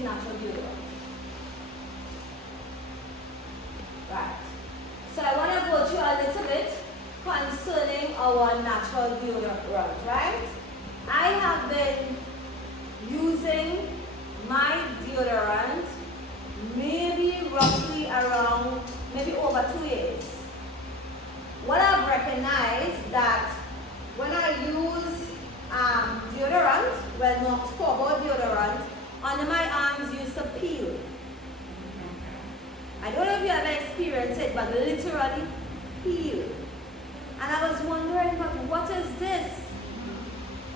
the natural deodorant. Right. So I want to go through a little bit concerning our natural deodorant, right? I have been using my deodorant maybe roughly around maybe over 2 years. What I've recognized that when I use deodorant, well, not store-bought deodorant, under my arms used to peel. I don't know if you ever experienced it, but literally peel. And I was wondering, but what is this?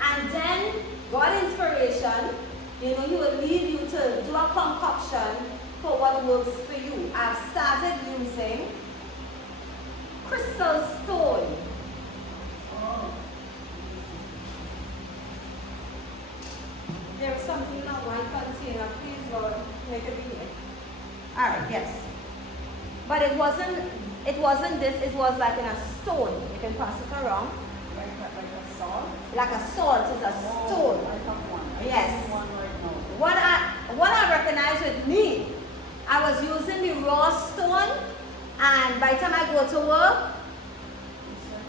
And then, God inspiration, you know, He will lead you to do a concoction for what works for you. I've started using crystal stone. There is something in a white container. Please, Lord, make it be. All right, yes. But it wasn't this. It was like in a stone. You can pass it around. Like a salt? Like a salt. It's a stone. Yes. What I recognize with me, I was using the raw stone, and by the time I go to work,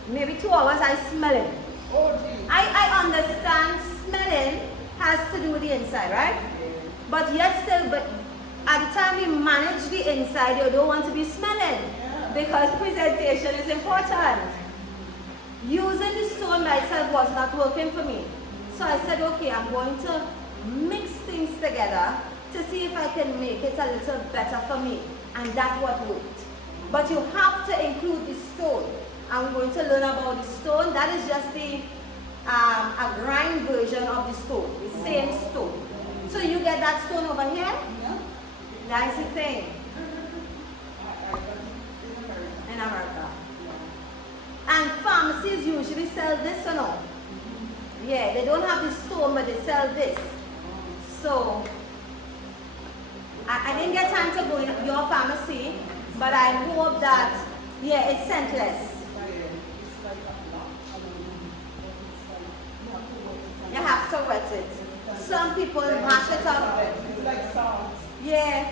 maybe 2 hours, I smell it. Oh, geez. I understand smelling has to do with the inside, right? But yet still, but at the time we manage the inside, you don't want to be smelling because presentation is important. Using the stone by itself was not working for me. So I said, okay, I'm going to mix things together to see if I can make it a little better for me. And that's what worked. But you have to include the stone. I'm going to learn about the stone. That is just the a grind version of the stone, the same stone. So you get that stone over here? Yeah. That's the thing. In America. And pharmacies usually sell this or no? Yeah, they don't have the stone, but they sell this. So, I didn't get time to go in your pharmacy, but I hope that, yeah, it's scentless. You have to wet it. Some people mash it up. It's like salt. Yeah,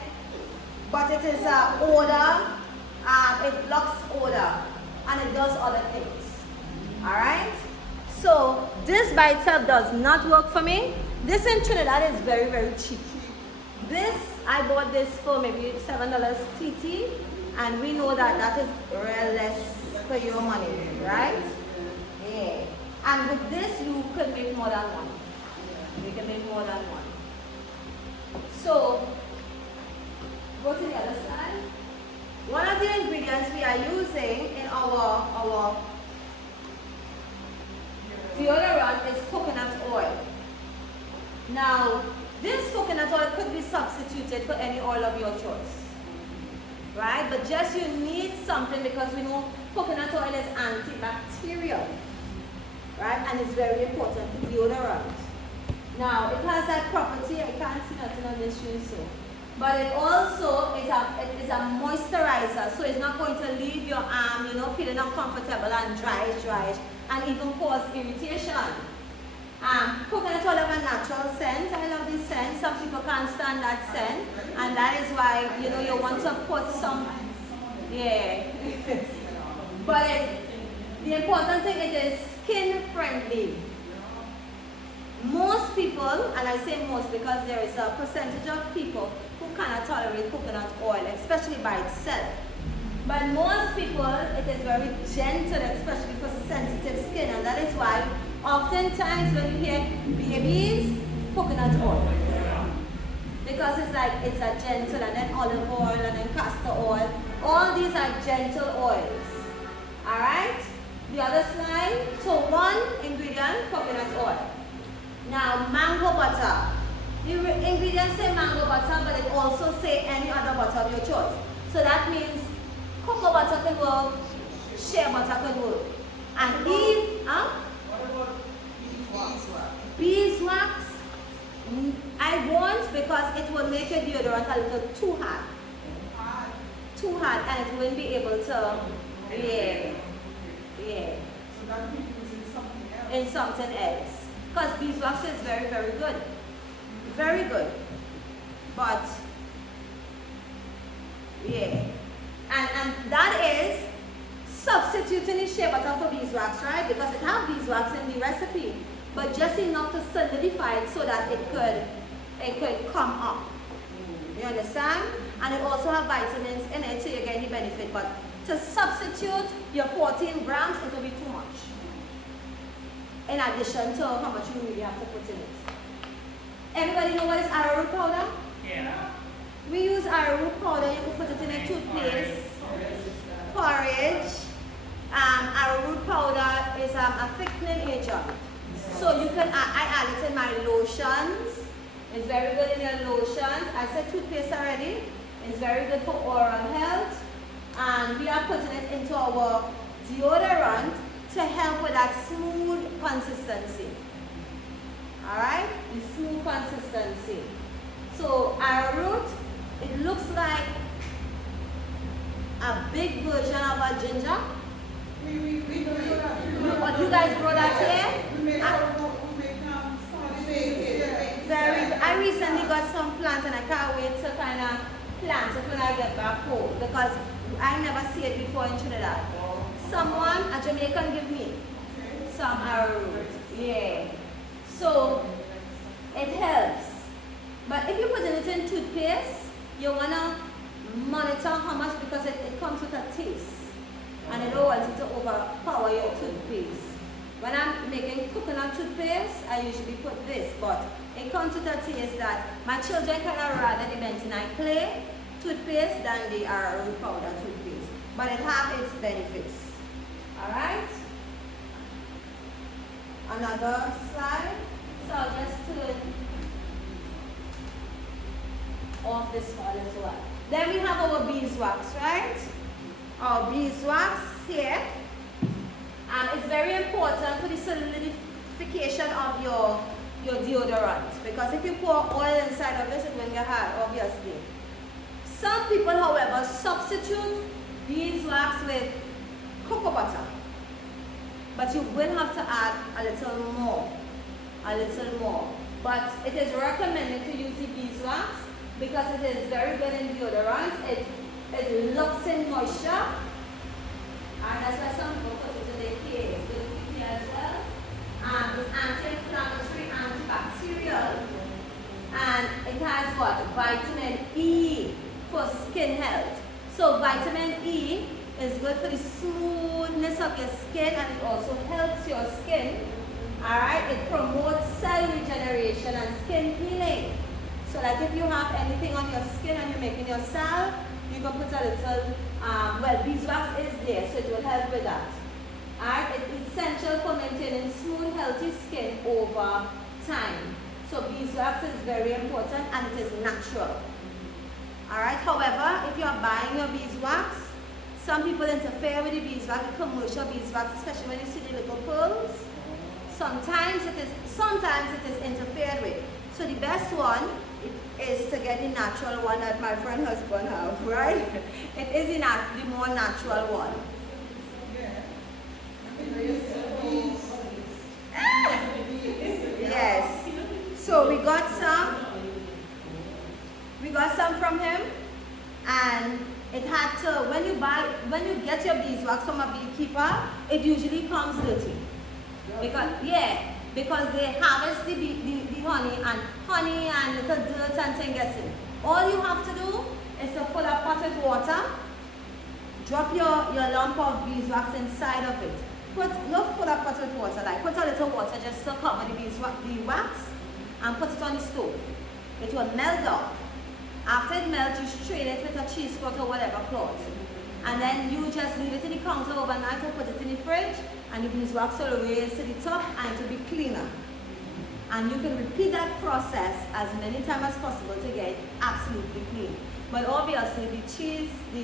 but it is odor, it blocks odor, and it does other things. Alright? So, this by itself does not work for me. This in Trinidad is very, very cheap. This, I bought this for maybe $7 TT, and we know that that is real less for your money, right? Yeah. And with this, you could make more than one. You can make more than one. So, go to the other side. One of the ingredients we are using in our deodorant is coconut oil. Now, this coconut oil could be substituted for any oil of your choice. Right? But just you need something because we know coconut oil is antibacterial. Right? And it's very important for deodorant. Now, it has that property, I can't see nothing on this shoe, so. But it also is a moisturizer, so it's not going to leave your arm, you know, feeling uncomfortable and dry, and even cause irritation. Coconut oil have a natural scent. I love this scent. Some people can't stand that scent, and that is why, you know, you want to put some, yeah. But the important thing, it is skin friendly. Most people, and I say most because there is a percentage of people who cannot tolerate coconut oil, especially by itself. But most people, it is very gentle, especially for sensitive skin, and that is why oftentimes when you hear babies, coconut oil. Because it's like, it's a gentle, and then olive oil, and then castor oil. All these are gentle oils. Alright? The other slide. So one ingredient, coconut oil. Now, mango butter. The ingredients say mango butter, but it also say any other butter of your choice. So that means cocoa butter can work, shea butter can work. And beeswax? I won't, because it will make your deodorant a little too hard. Too hard, and it won't be able to, yeah. So that can be used in something else. In something else. Because beeswax is very, very good. Very good. But yeah, and that is substituting the shea butter for beeswax, right? Because it has beeswax in the recipe, but just enough to solidify it so that it could come up. You understand? And it also has vitamins in it, so you get the benefit. But to substitute your 14 grams, it will be too much. In addition to how much you really have to put in it. Everybody know what is arrowroot powder? Yeah. We use arrowroot powder. You can put it in a toothpaste, porridge. Arrowroot powder is a thickening agent. So you can, I add it in my lotions. It's very good in your lotions. I said toothpaste already. It's very good for oral health. And we are putting it into our deodorant to help with that smooth consistency. Alright? The smooth consistency. So arrowroot, it looks like a big version of a ginger. We grow that. What you guys grow that here? We make I recently got some plants and I can't wait to kind of plant it when I get back home because I never see it before in Trinidad. Someone, a Jamaican, give me some arrowroot. Yeah. So it helps. But if you put it in toothpaste, you want to monitor how much because it comes with a taste. And I don't want it to overpower your toothpaste. When I'm making coconut toothpaste, I usually put this, but it comes with a taste that my children kind of rather the bentonite clay toothpaste than the arrowroot powder toothpaste. But it has its benefits. Alright? Another slide. So I'll just turn off this one as well. Then we have our beeswax, right? Our beeswax here. It's very important for the solidification of your deodorant because if you pour oil inside of this, it will get hard, obviously. Some people, however, substitute beeswax with cocoa butter. But you will have to add a little more. But it is recommended to use the beeswax because it is very good in deodorant. It locks in moisture. And that's why some people put it in their hair. It's good for hair as well. And it's anti-inflammatory, antibacterial. And it has what? Vitamin E for skin health. So vitamin E is good for the smoothness of your skin and it also helps your skin. Alright, it promotes cell regeneration and skin healing. So like if you have anything on your skin and you're making yourself, you can put a little, beeswax is there, so it will help with that. Alright, it's essential for maintaining smooth, healthy skin over time. So beeswax is very important and it is natural. Alright, however, if you are buying your beeswax, some people interfere with the beeswax, the commercial beeswax, especially when you see the little pearls. Sometimes it is interfered with. So the best one is to get the natural one that my friend husband have, right? It is the more natural one. Yes. So we got some from him, and it had to, when you get your beeswax from a beekeeper, it usually comes dirty. Because they harvest the honey and little dirt and thing gets in. All you have to do is to fill a pot with water, drop your lump of beeswax inside of it. Not fill a pot with water, like put a little water just to cover the wax and put it on the stove. It will melt down. After it melts, you strain it with a cheesecloth or whatever cloth. And then you just leave it in the counter overnight or put it in the fridge and the beeswax will raise to the top and it will be cleaner. And you can repeat that process as many times as possible to get it absolutely clean. But obviously the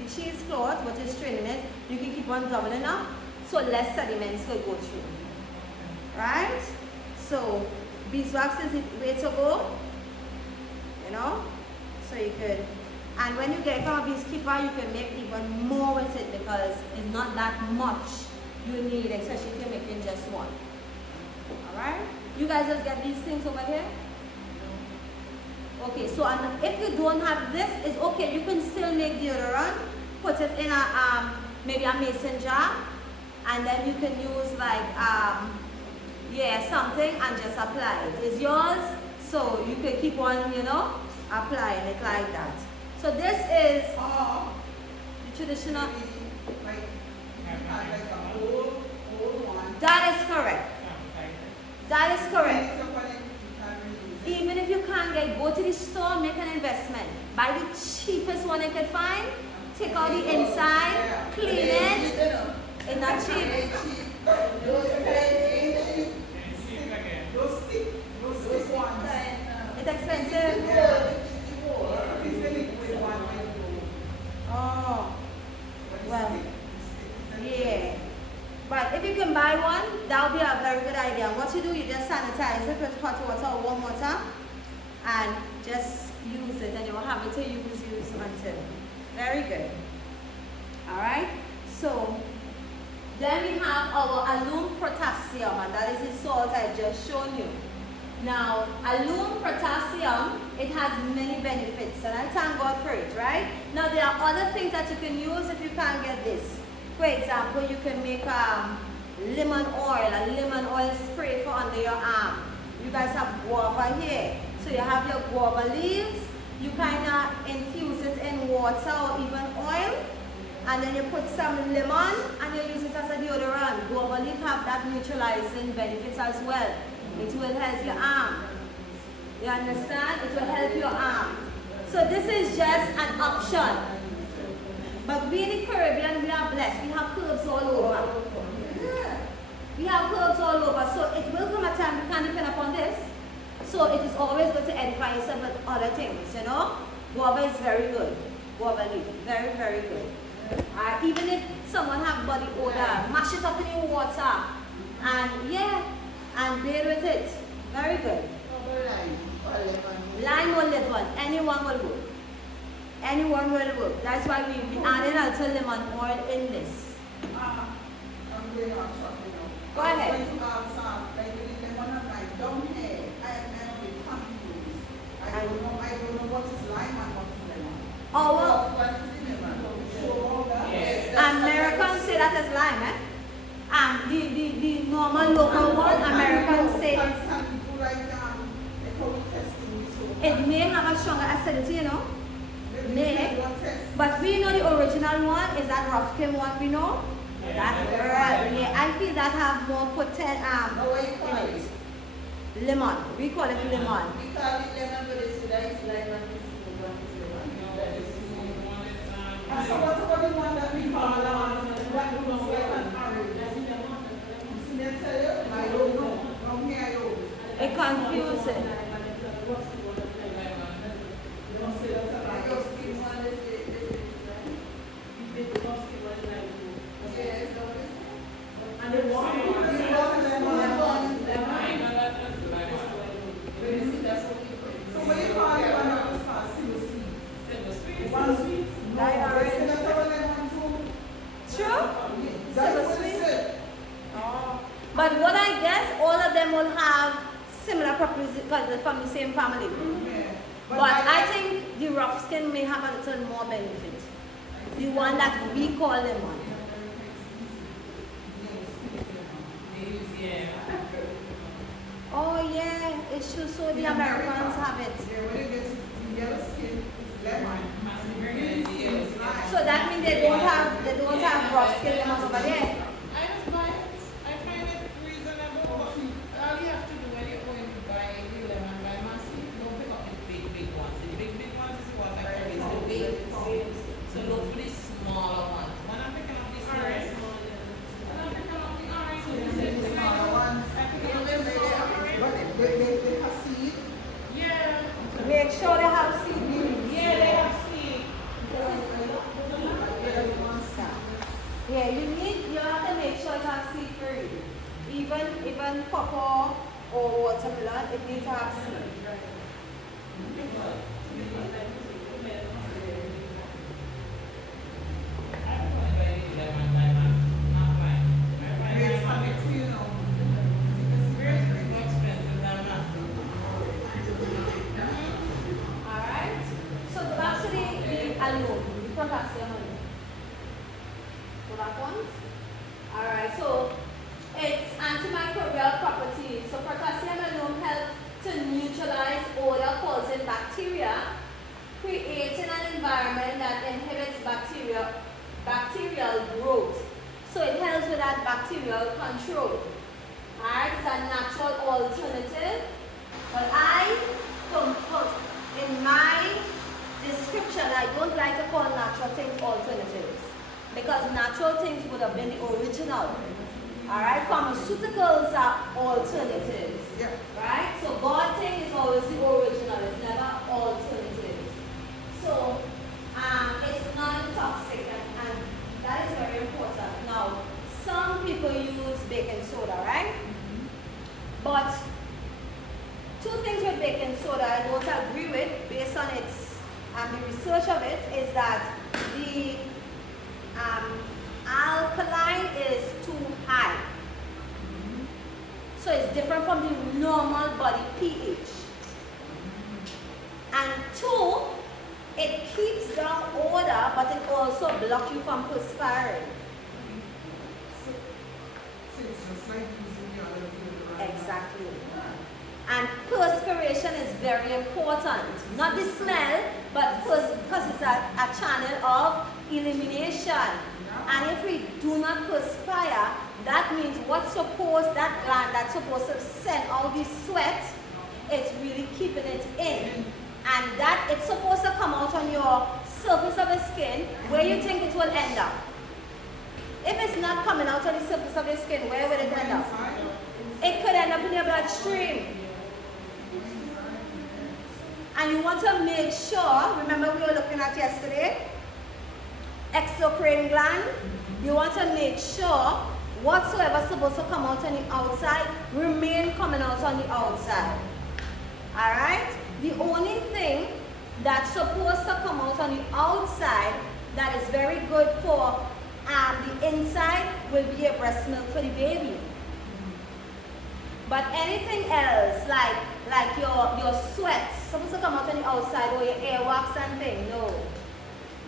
cheesecloth, what is straining it, you can keep on doubling up so less sediments will go through. Right? So beeswax is the way to go. You know? So you could. And when you get it from a beekeeper, you can make even more with it because it's not that much you need, especially if you're making just one. Alright? You guys just get these things over here? Okay, so and if you don't have this, it's okay. You can still make deodorant. Put it in a maybe a mason jar, and then you can use like yeah, something and just apply it. It's yours, so you can keep on, you know, applying it like that. So this is the traditional. Like a old one. That is correct. That is correct. It's up on it, you can reuse it. Even if you can't get, go to the store, make an investment. Buy the cheapest one you can find. Take out the inside, clean it. It's not cheap. Those stick ones. It's expensive. It's the liquid one. Oh, well, yeah. But if you can buy one, that would be a very good idea. What you do, you just sanitize it with hot water or warm water and just use it, and you will have it to use until. Very good. Alright, so then we have our alum potassium, and that is the salt I just shown you. Now, alum potassium, it has many benefits, and I thank God for it, right? Now, there are other things that you can use if you can't get this. For example, you can make lemon oil, a lemon oil spray for under your arm. You guys have guava here. So you have your guava leaves, you kind of infuse it in water or even oil, and then you put some lemon and you use it as a deodorant. Guava leaf have that neutralizing benefits as well. It will help your arm. You understand? It will help your arm. So this is just an option. But we in the Caribbean, we are blessed. We have herbs all over. We have herbs all over. So it will come a time we can't depend upon this. So it is always good to edify yourself with other things, you know. Guava is very good. Guava leaf, very, very good. Even if someone have body odor, mash it up in your water. And yeah, and bathe with it. Very good. Lime or lemon, anyone will work. Anyone will work. That's why we added a little lemon oil in this. I'm going on shop, you know. Go ahead. I'm going to have some, like with the lemon on my down here. I am very confused. I don't know what is lime and what is lemon. Oh, well. What is the lemon? Sure, yes. Americans say that is lime, eh? And the normal local one, Americans say it may have a stronger acidity, you know. May. But we know the original one is that rough skin one, we know. That girl, yeah, I feel that have more potent in it. Lemon. We call it lemon. We call it lemon, but it's lemon. So what's the one that we call what looks like an orange? See, they tell you, I don't know. From here, I don't know. It confuses. But what I guess, all of them will have similar properties because they're from the same family. Yeah. But I think the rough skin may have a little more benefit. The one that we call lemon. Oh yeah, it's true. So the Americans have it. When it gets yellow skin, it's lemon. So that means they don't have rough skin lemon over there. I just buy it. I find it reasonable. All you have to do when you're going to buy the lemon by massive, don't pick up the big ones. The big ones is what I call is the big. So look for the smaller ones. When I'm picking up the orange, The smaller ones. But they have seed. yeah. Make sure they have seed. Yeah, they have seed. Yeah, you have to make sure it has seed free. Even pawpaw or watermelon, it needs to have seed. potassium alone? So that one? Alright, so it's antimicrobial properties. So potassium alone helps to neutralize odor-causing bacteria, creating an environment that inhibits bacterial growth. So it helps with that bacterial control. Alright, it's a natural alternative. But in my description, I don't like to call natural things alternatives. Because natural things would have been the original. Alright, pharmaceuticals are alternatives. Yeah. Right? So God thing is always the original, it's never alternative. So it's non-toxic and that is very important. Now, some people use baking soda, right? But two things with baking soda I don't agree with based on its the research of it is that the alkaline is too high. So it's different from the normal body pH. And two, it keeps down odor, but it also blocks you from perspiring. So it's just like using the other deodorant. Exactly. And perspiration is very important. Not the smell, but because it's a channel of elimination. And if we do not perspire, that means that gland that's supposed to send all this sweat, it's really keeping it in. And that it's supposed to come out on your surface of the skin, where you think it will end up. If it's not coming out on the surface of the skin, where will it end up? It could end up in your bloodstream. And you want to make sure, remember we were looking at yesterday, exocrine gland, you want to make sure whatsoever is supposed to come out on the outside, remain coming out on the outside. Alright? The only thing that's supposed to come out on the outside that is very good for the inside will be a breast milk for the baby. But anything else, like your sweat, supposed to come out on the outside, or your airwax and thing, no.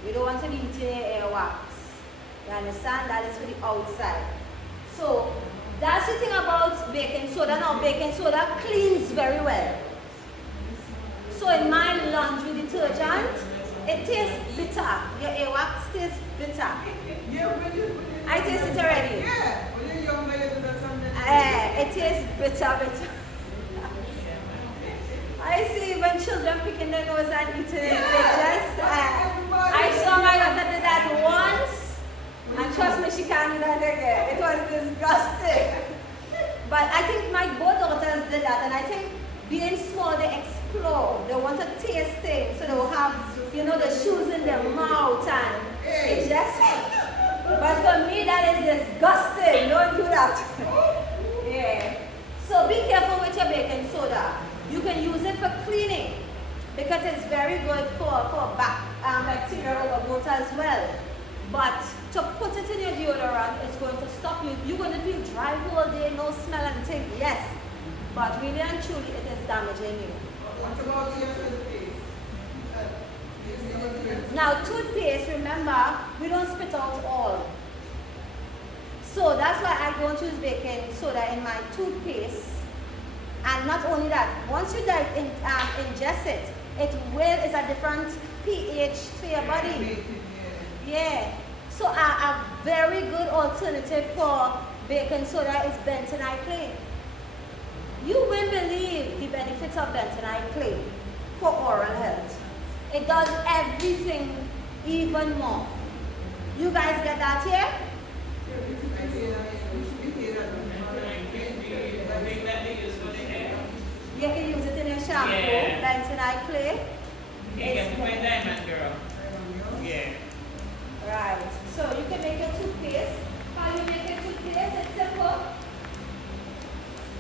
We don't want to be eating your airwax. You understand? That is for the outside. So that's the thing about baking soda. Now baking soda cleans very well. So in my laundry detergent, it tastes bitter. Your airwax tastes bitter. I taste it already. Yeah, when you're younger, you do that something. It tastes bitter. I see when children picking their nose and eating it, they just, I saw my daughter did that once, and trust me, she can't do that again. It was disgusting. But I think my both daughters did that, and I think being small, they explore. They want to taste things, so they will have, the shoes in their mouth, and it just, but for me, that is disgusting. Don't do that. Yeah. So be careful with your baking soda. You can use it for cleaning because it's very good for bacterial overgrowth as well. But to put it in your deodorant is going to stop you. You're going to feel dry all day, no smell and think, yes. But really and truly, it is damaging you. What about your toothpaste? Now, toothpaste, remember, we don't spit out all. So that's why I don't use baking soda in my toothpaste. And not only that, once you ingest it, it's a different pH to your body. Yeah. So a very good alternative for baking soda is bentonite clay. You will believe the benefits of bentonite clay for oral health. It does everything even more. You guys get that here? You can use it in your shampoo, bentonite clay. You can put diamond, girl. Yeah. Right. So you can make a toothpaste. How you make a toothpaste? It's simple.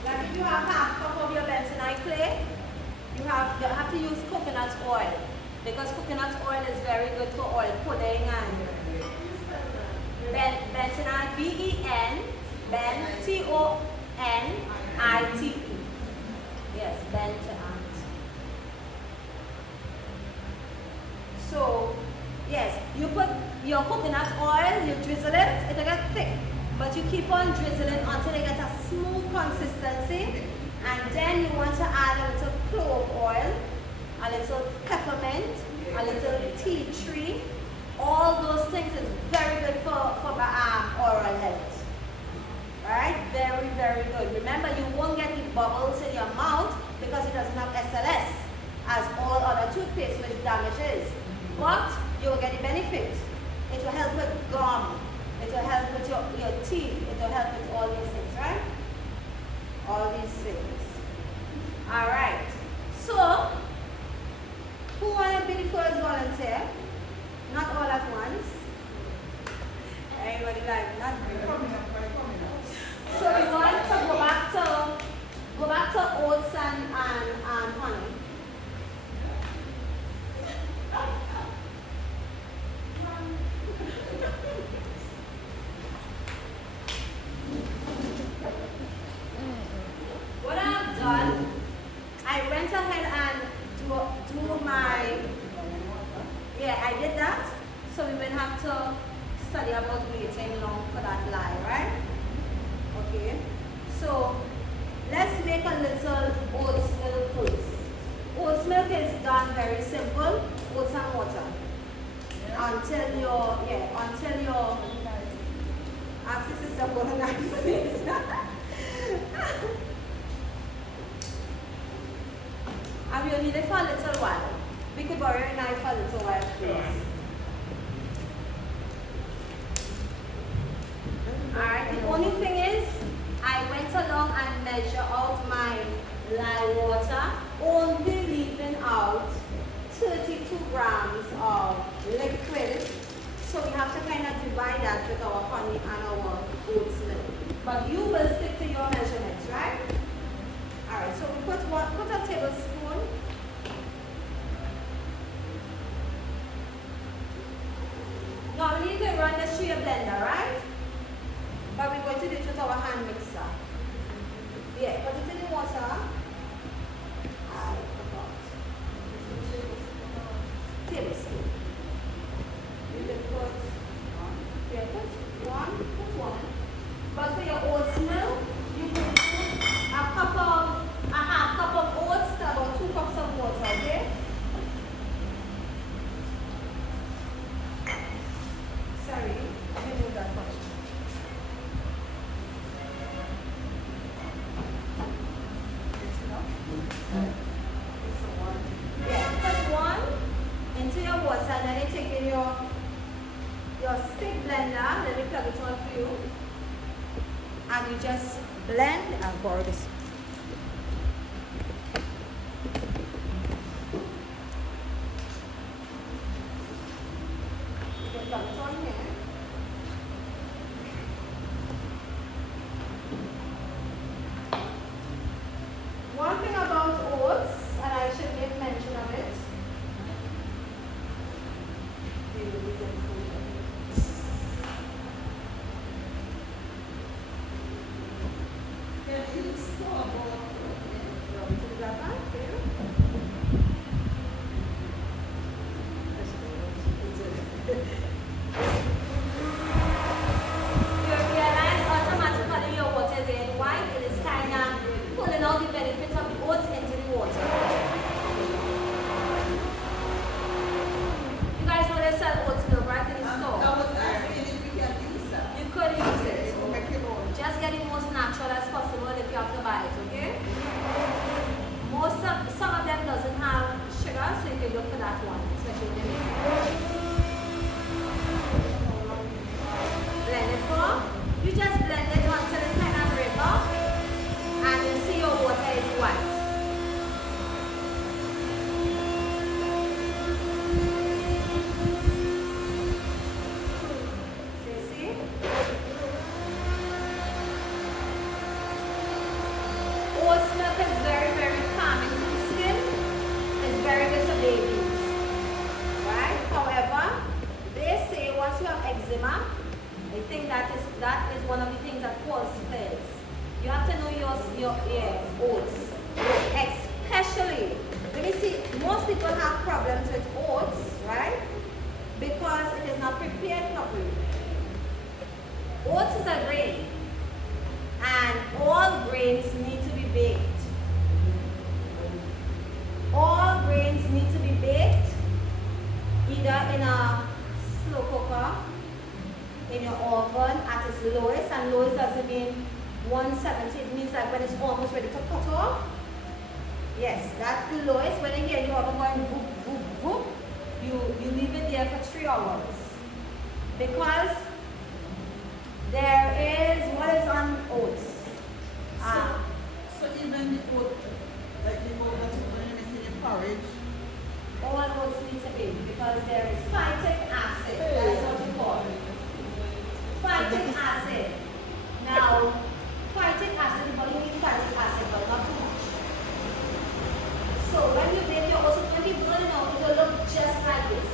Like if you have half cup of your bentonite clay, you have to use coconut oil because coconut oil is very good for oil pudding and bentonite, B-E-N, T-O-N-I-T-E. Yes, bentonite. So, yes, You put your coconut oil, you drizzle it, it'll get thick. But you keep on drizzling until you get a smooth consistency. And then you want to add a little clove oil, a little peppermint, a little tea tree. All those things is very good for oral health. Alright? Very, very good. Remember, you won't get the bubbles in your mouth because it doesn't have SLS as all other toothpaste which damages. But you will get the benefit. It will help with gum. It will help with your teeth. It will help with all these things, right? All these things. Alright. So, who want to be the first volunteer? Not all at once. Everybody like not Coming up. so we want to go back to oats and honey. What I've done, I went ahead and do my, I did that. So we will have to study about waiting long for that lie, right? Okay. So let's make a little oats milk first. Oats milk is done very simple. Oats and water. Until your ask your sister for her knife. And we'll need it for a little while. We could borrow your knife for a little while, please. Alright, the only thing is, I went along and measured out my lye water, only leaving out 32 grams of liquid. So we have to kind of divide that with our honey and our oats milk. But you will stick to your measurements, right? Alright, so we put a tablespoon. Normally you can run this through your blender, right? But we're going to do it with our hand mixer. Yeah, put it in the water. I forgot. Tablespoon. You can put one. But for your oats milk, you can put a half cup of oats to about 2 cups of water, okay? Sorry, let me move that first. Put one into your water and then you take in your stick blender. Let me plug it on for you. And you just blend. I'll borrow this. You can plug it on here. One thing about oats, and I should make mention of it. Can you store You realize automatically your water is in white. It is kind of pulling all the benefits of the oats into the water. You guys know they sell oats milk right in the store. I was asking if we can use that. You could use it. Or make it all. Just get it most natural as possible if you have to buy it, okay? Some of them doesn't have sugar, so you can look for that one, especially the milk. Blend it for. You just blend it until it kind of break up, and you see your water is white. So you see? Oats milk is very, very calming to the skin. It's very good for babies. Right? hours. Because there is what is on oats. So even the oat, like the oat that you're going to make in your porridge, All oats need to be because there is phytic acid. That is what you call it. Phytic acid. Now, phytic acid, the body needs phytic acid, but not too much. So when you make your oats, when you burn it out, it will look just like this.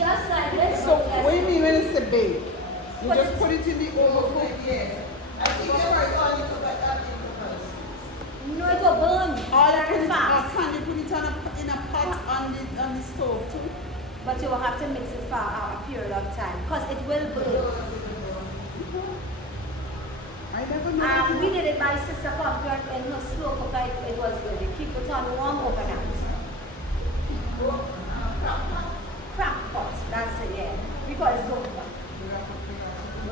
Just like this. so what do you mean when it's a bake? You Put just it- put it in the oven. I think you're right on it, but that is the first. No, it will burn Or very fast. can you put it in a pot on the stove too? But you will have to mix it for a period of time because it will burn. I never know. We did it by Sister Comfort in her slow cooker. It was good. You keep it on warm overnight. Crack pot. That's it, yeah. Because it's over.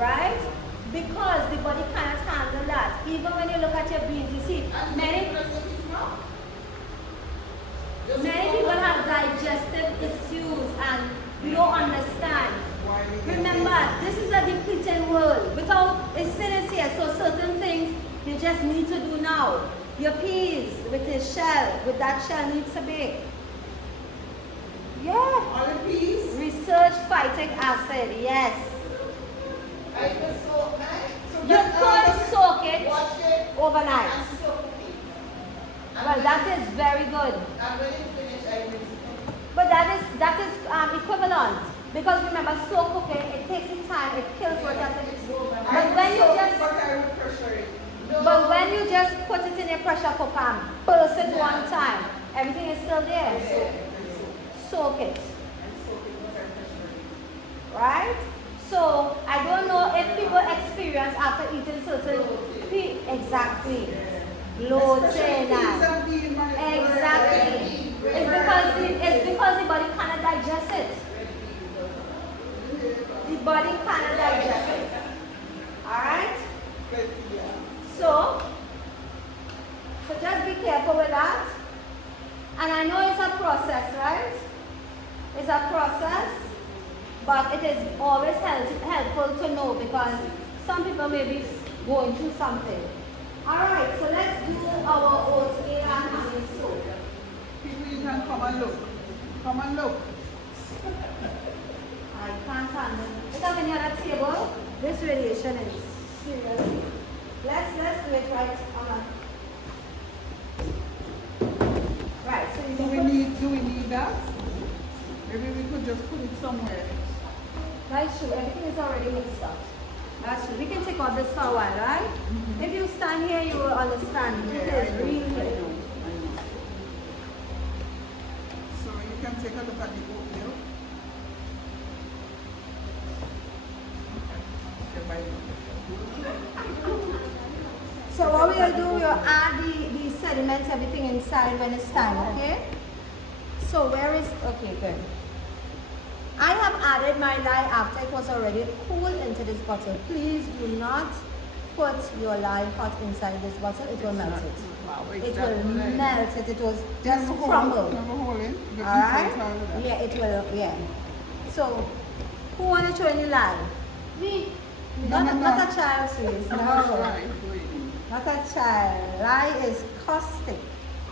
Right? Because the body cannot handle that. Even when you look at your beans, you see, many people have digestive issues and you don't understand. Remember, this is a depleting world. Without acidity here, so certain things you just need to do now. Your peas with the shell, with that shell needs to bake. Yeah. All the peas? Research phytic acid, yes. I just soak it. You could soak it Wash it overnight. and soak it. Well, that is very good. And when it's finished, I rinse it. But that is equivalent. Because remember, slow cooking, it takes its time, it kills what that is. But when you just But I would pressure it. But when you just put it in a pressure cooker and burst it one time, everything is still there. Soak it. Right? So I don't know if people experience after eating certain exactly. Bloating and exactly. It's because the body cannot digest it. The body cannot digest it. Alright? So just be careful with that. And I know it's a process, right? It's a process, but it is always helpful to know because some people may be going through something. Alright, so let's do our oatmeal and honey soup. People, you can come and look. Come and look. I can't handle it. Because when you're at the table, this radiation is serious. Let's do it right on. Right, so you Do we need that? Maybe we could just put it somewhere. That's true. Everything is already mixed up. That's true. We can take off this for a while, right? If you stand here, you will understand. It is really I good. know. So you can take a look at the oatmeal. So what we'll do, we'll add the sediments, everything inside when it's time, okay? So where is, okay, good. I have added my lye after it was already cool into this bottle. Please do not put your lye hot inside this bottle. It will melt it. It will melt it. It will just crumble. Alright? Yeah, it will, yeah. So, who want to throw in the lye? Me. Not a child, please. No. Not a child. Lye is caustic.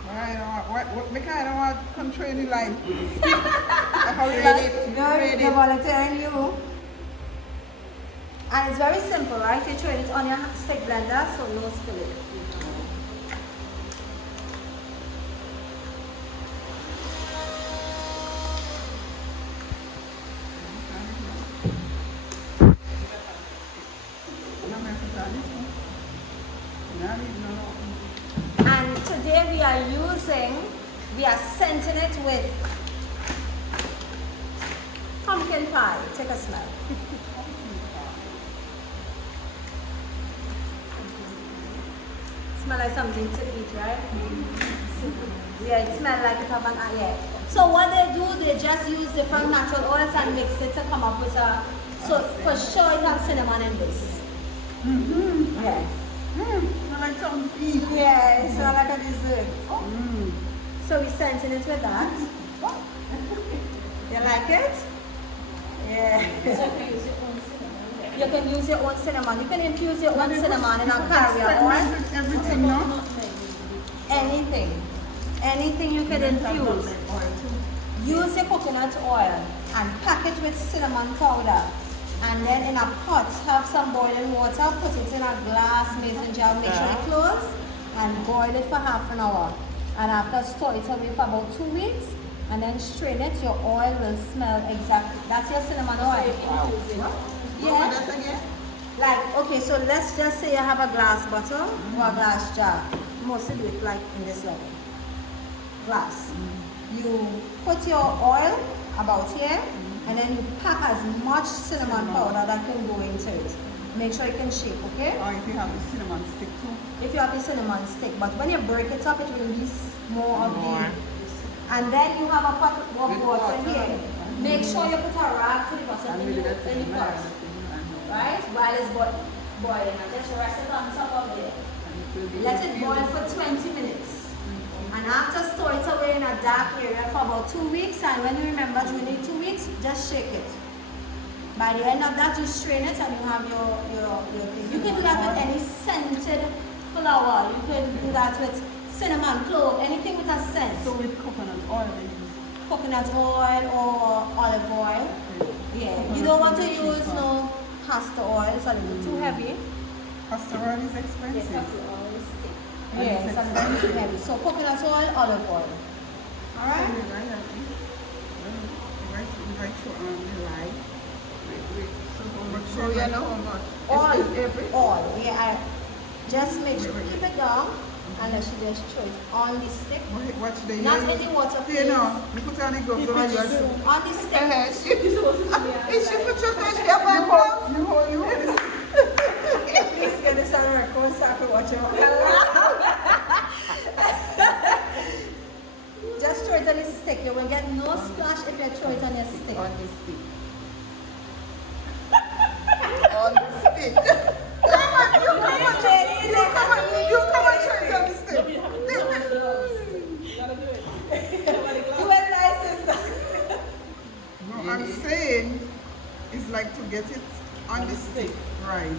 What kind of want control the line? Good, they're volunteering you. And it's very simple, right? You throw it on your stick blender, so no spilling. And today we are scenting it with pumpkin pie. Take a smell. Smell like something to eat, right? Yeah, it smells like it have an yeah. So what they do, they just use different natural oils and mix it to come up with a, so for sure it has cinnamon in this. Yeah. Smell like something to eat. Yeah, it smells like a dessert. So we scenting it with that. You like it? Yeah. You can use your own cinnamon. You can infuse your own cinnamon in a carrier oil. Everything, no? Anything. Anything you can infuse. Use your coconut oil and pack it with cinnamon powder. And then in a pot, have some boiling water, put it in a glass mason jar, make sure it closed, and boil it for half an hour. And after, store it away for about 2 weeks, and then strain it. Your oil will smell exactly. That's your cinnamon oil. Yeah. That again? Like, okay, so let's just say you have a glass bottle or a glass jar. Mostly do it like in this level. Glass. You put your oil about here, and then you pack as much cinnamon powder that can go into it. Make sure it can shake, okay? Or if you have the cinnamon stick too. If you have the cinnamon stick, but when you break it up, it will release more of the. And then you have a pot of water here. Make sure you put a rag to the bottom in the pot, right? While it's boiling, and just rest it on top of it. Let it boil for 20 minutes. And after, store it away in a dark area for about 2 weeks. And when you remember you need 2 weeks, just shake it. By the end of that, you strain it and you have your thing. You can do that with any scented flower. You can do that with cinnamon, clove, anything with a scent. So with coconut oil, they use Coconut oil or olive oil. Yeah. You don't want to use no castor oil. It's a little too heavy. castor oil is expensive. Yeah, it's a little too heavy. So coconut oil, olive oil. Alright? So you know how much? All. Yeah, just make sure, keep it down, and then she just throw it on the stick. Watch the Not in the water, please. You know, you put on the gloves. On the stick. Is she for chocolate? She have my gloves? You hold this. Please get this on record so I can watch it. Just throw it on the stick. You will get no splash if you throw it on your stick. On the stick. On the stick. Come on, you come on, you come and try it on the stick. Do it nice and stuff. No, I'm saying it's like to get it on the stick. Right.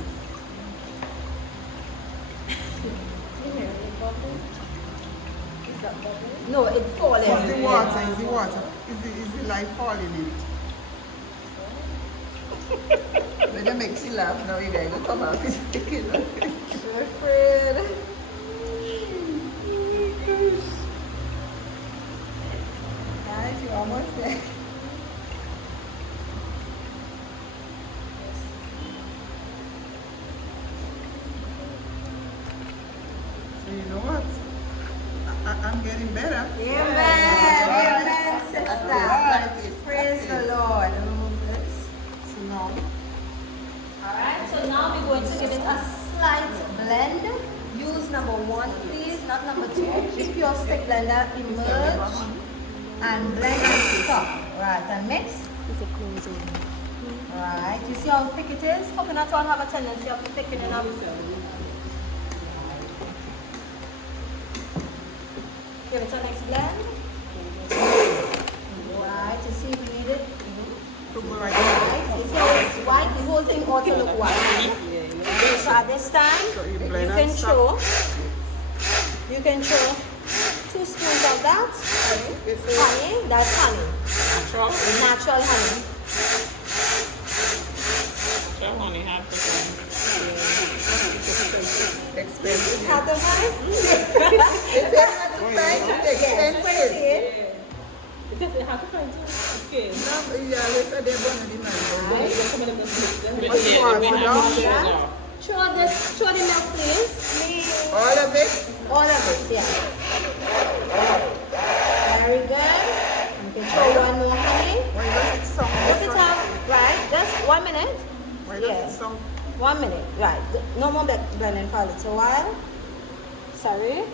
No, it falls. Is the water, is the light falling in it? When you make she laugh now, you guys will come out. I'm afraid. Guys, you're almost there. So you know what? I'm getting better. Amen, sister. Praise the Lord. Remove this. So now, Alright, so now we're going to give it a slight blend. Use number 1, please, not number 2. Keep your stick blender immersed and blend and stop. Right, and mix. Right, you see how thick it is? Coconut oil have a tendency of thickening up. Give it a next blend. Right, to see if you need it. Right, you see how it's white? The whole thing ought to look white. So at this time, you can throw 2 spoons of that. Honey, that's honey. Natural honey. Natural honey, half expensive. Half the honey? Expensive. Because they have to find two scales. Throw the milk, please. All of it? All of it, yeah. Very good. You can throw one more honey. Why does it sound? Put it up, right? Just 1 minute. Why does it sound? 1 minute, right. No more blending for a little while. Sorry.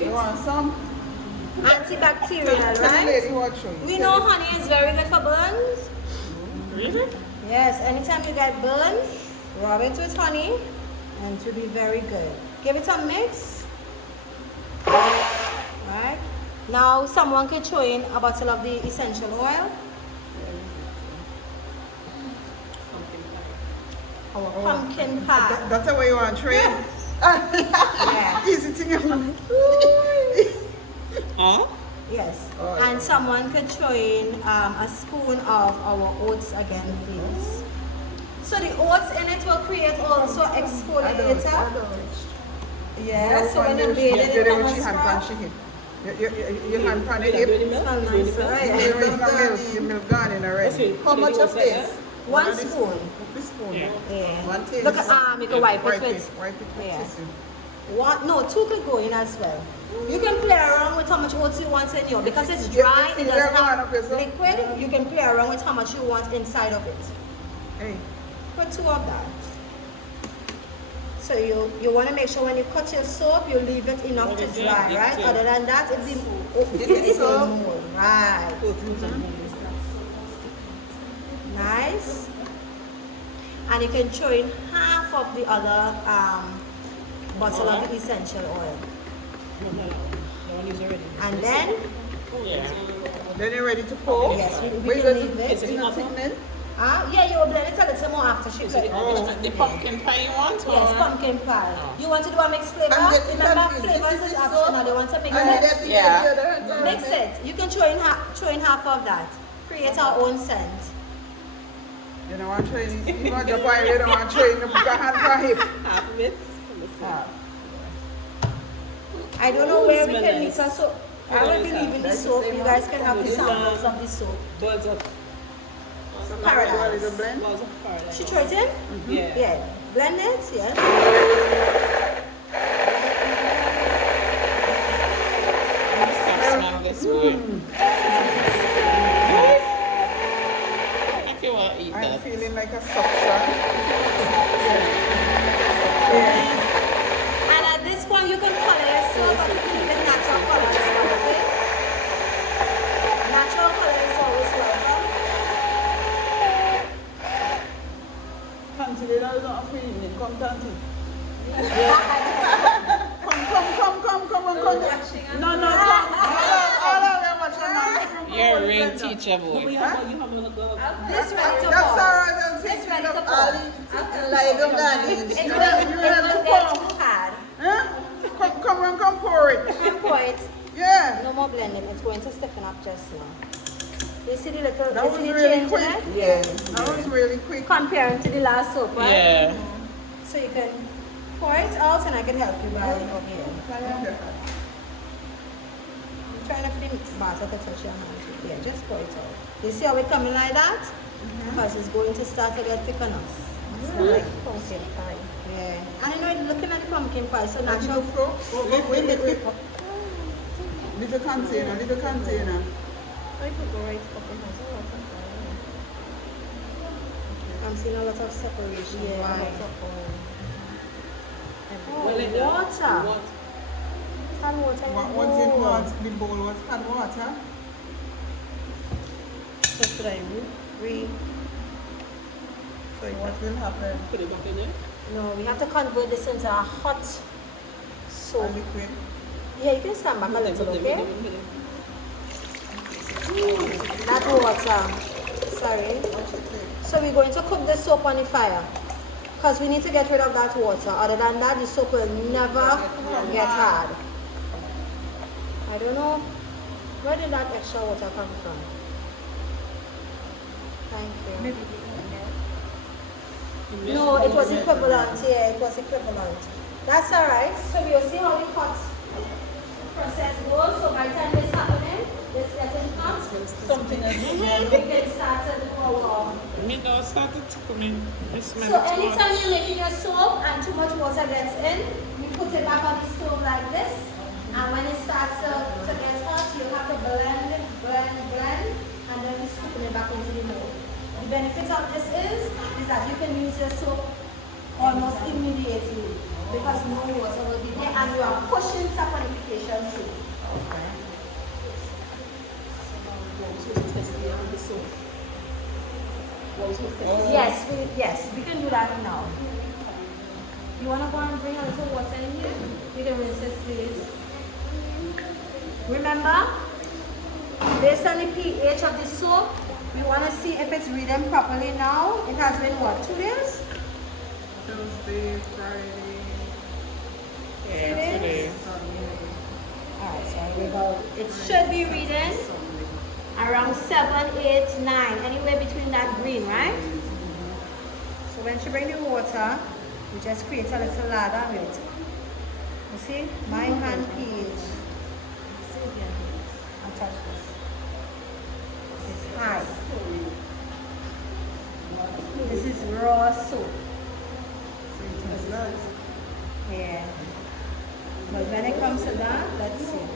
You want some? Antibacterial, right? We know honey is very good for burns. Really? Yes, anytime you get burned, rub it with honey and it will be very good. Give it a mix. Right? Now someone can throw in a bottle of the essential oil. Our pumpkin pie. That's the way you want to train. Yeah. Easy thing. Huh? Yes. Oh, And yeah. someone could throw in a spoon of our oats again, please. So the oats in it will create also exfoliator. Yeah, so when you bathe in it, You hand pan it. smell nice, right? The milk gone in already. How much of this? One spoon. This spoon. Yeah. Yeah. One taste. Look at you can wipe it Wipe with. it with Yeah. tissue. One, no, two could go in as well. You can play around with how much oats you want in here because it's dry. It doesn't have liquid. You can play around with how much you want inside of it. Hey. Put two of that. So you want to make sure when you cut your soap, you leave it enough to dry, right? Other than that, it will mold. Right. Nice. And you can throw in half of the other bottle of essential oil. And then, Then you're ready to pour? yes, we Wait, can does leave Is it. it not thickening? Yeah, you will blend it a little more after she cut it. The pumpkin pie you want? Yes, pumpkin pie. You want to do a mixed flavor? I'm getting Remember, confused. flavors This is is optional. so- They want to mix And it. that's the Yeah. deodorant. Mix it. You can throw in half of that. Create our own scent. You don't want to train. You want to buy it, you don't want to train. You put your hand on hip. Half of it. I don't know where we Smell can nice. mix our soap. I will be leaving the soap. You guys can have the samples of the soap. Birds of What is the blend? Birds of paradise. She throw it in? Yeah. Yeah. Blend it, yeah. Smell this one. If you want to eat I'm that. feeling like a suction. And at this point, you can color your soap, but you can leave it natural color as well, okay? Natural color is always welcome. Tanti, they don't know how feeling. Come, Tanti. Come. No, come. All of them watching man. You're a real teacher, boy. This ready to That's pour. all right. I'm This thinking ready to of pour. Ali. Like them daddies. It You will have to get pour. too hard. Huh? Come pour it. You pour it. Yeah. No more blending. It's going to stiffen up just now. You see the little, That you was see the really change in quick. it? Yeah. That was really quick. Comparing to the last soap, right? Yeah. So you can pour it out and I can help you by here. Okay. I'm trying to fit the batter to touch your hand. Yeah, just pour it out. You see how it coming like that? Because it's going to start to get thick on us. So like pumpkin pie. Yeah. And you know, looking at the pumpkin pie, so natural. Wait. Little container. I could go right up in house. I'm seeing a lot of separation. Yeah, Why? Water. Hot water. What was it? What? The bowl was hot water. So should I So what will happen? Put it back in there. No, we have to convert this into a hot A soap. liquid. Yeah, you can stand back a little, okay? Okay. Not water. Sorry. So we're going to cook the soap on the fire. Because we need to get rid of that water. Other than that, the soap will never get hard. I don't know. Where did that extra water come from? Thank you. No, it was equivalent. Yeah, it was equivalent. That's alright. So we'll see how the hot process goes. So by the time this happening, it's getting hot. Something else. We can start to do our Me don't start to tickle me. I smell So it too anytime much. you're making your soap and too much water gets in, you put it back on the stove like this. And when it starts to get hot, you have to blend, and then you scoop it back into the mold. The benefit of this is that you can use your soap almost immediately because no water will be there and you are pushing saponification through. Yes, we can do that now. You want to go and bring a little water in here? You can rinse this, please. Remember remember, based on the pH of the soap, we want to see if it's reading properly now. It has been what, 2 days? Thursday, Friday, Yeah, today. Sunday, Alright, so here we go. It should be reading around 7, 8, 9, anywhere between that green, right? So when she bring the water, we just create a little ladder with it. You see? My hand pH. I'll touch this. It's high. This is raw soap. Yeah. But when it comes to that, let's see.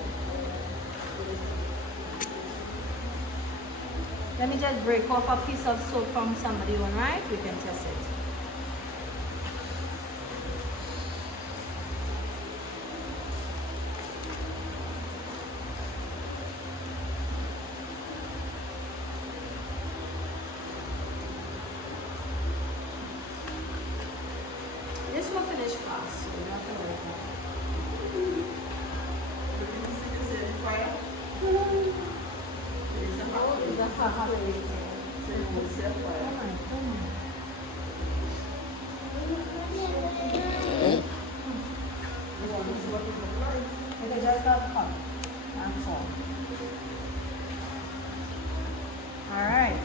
Let me just break off a piece of soap from somebody, all right? We can test it. This will finish fast, so we don't have to worry about it. It's a hot plate. Oh my goodness. It just got hot. That's all. Alright.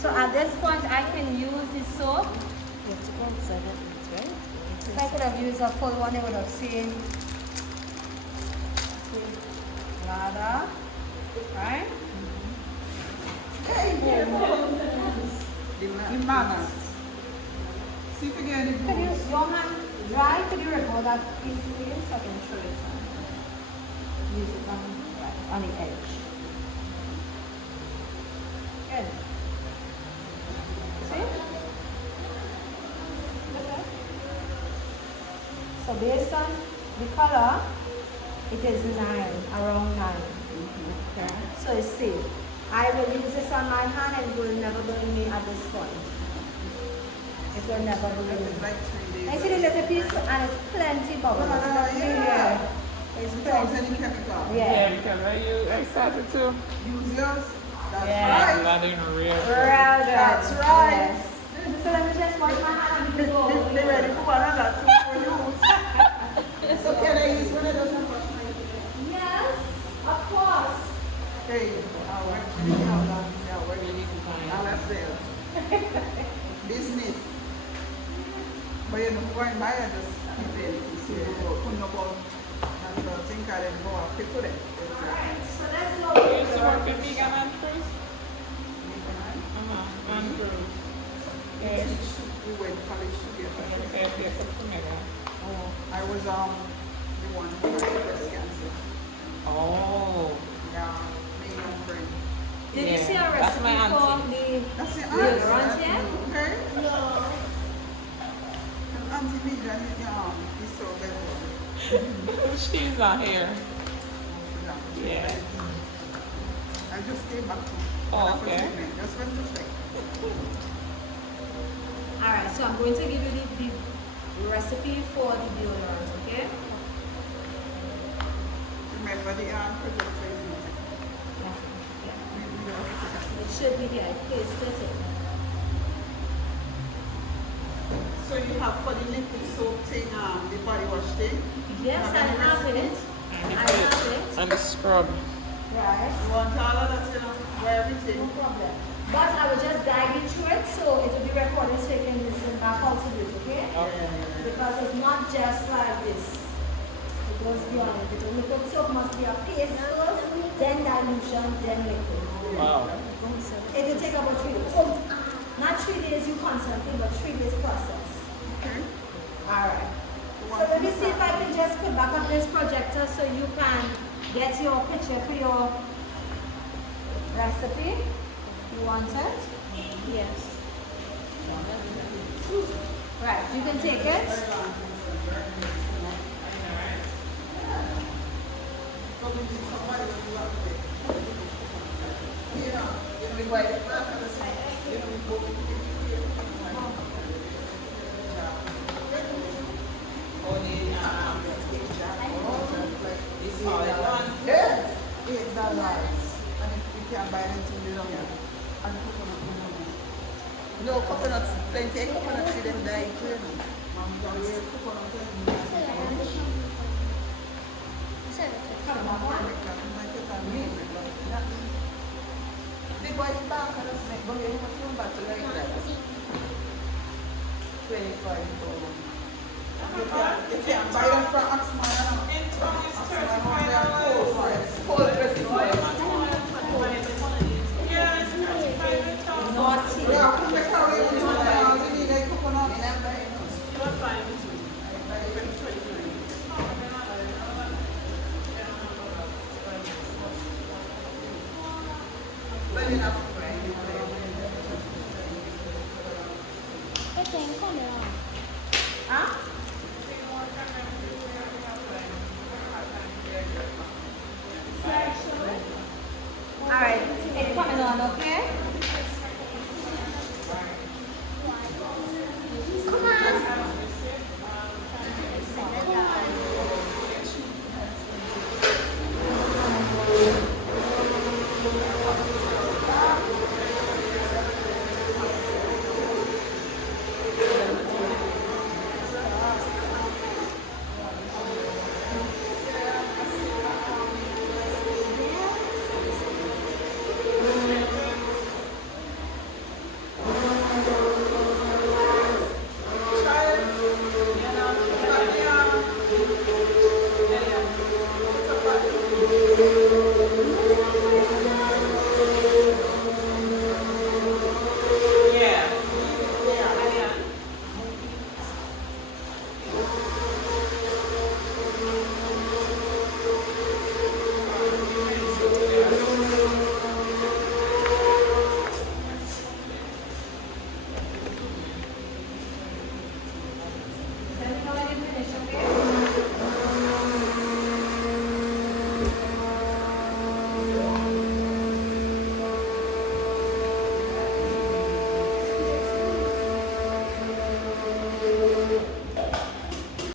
So at this point I can use the soap. You have to go outside that means, right? If I could have used a full one, I would have seen ladder, right? Hey, the manners. See if you get any Could you, booze. your hand dry? Could you remove that piece of it so I can show it? Use it on the edge. Good. See? Okay. So based on the color, it is 9, around 9. Okay. So it's safe. I will use this on my hand and it will never burn me at this point. It will never burn me. It's like 3 days. I see the little piece and it's plenty bubbles. Yeah. It's Without plenty. any chemical. Yeah, because I started to. Use yours. That's Yeah. right. That in real. Right. That's right. Yes. So let me just wash my hand and They go. ready for another two for use. So can I use one of those? Yes, of course. Hey, business. But you know, going by and just keep it. Put no ball. And I think I didn't go up. People it. Alright, so let's go. You used to work with vegan and cruise? And cruise. We went to college together. Yes, I'm familiar. I was the one who had breast cancer. Oh. Yeah, me and my friend. Did you Yeah, see our that's recipe my for auntie. the That's the Deodorant answer. yet? Okay. No. Auntie Vivian is so better. She's not here. Yeah. I just came back from Oh, okay. treatment. Just went to check. Alright, so I'm going to give you the recipe for the deodorant, okay? Remember the projector is not. Yeah. It should be here. Paste it in. So you have for the liquid soap thing, the body wash thing? Yes, I have it. I have it. And the scrub. Right. You want all of that, for everything? No problem. But I will just guide you through it so it will be recorded so you can listen back how to do it, okay? Because it's not just like this. It goes beyond it. The liquid soap must be a paste first, then dilution, then liquid. Wow. It will take about 3 days. Oh, not 3 days you constantly, but 3 days process. Okay. Alright. So let me see if I can just put back on this projector so you can get your picture for your recipe. You want it? Yes. Right, you can take it. Yes. $10. And if you can buy anything below here. And coconut milk. No, coconuts, plenty of coconuts see them die too. Mom, you have coconut milk. Big boy's back and it's like, but you must come back to like that. 25 dollars. You can buy them from Oxman. In town is $35. Cold pressed oil. Yeah, it's 35 in town. Naughty. Yeah, put the curry in the house. You need like coconut. You want 5 in Well enough. Huh? Alright, it's coming on, okay?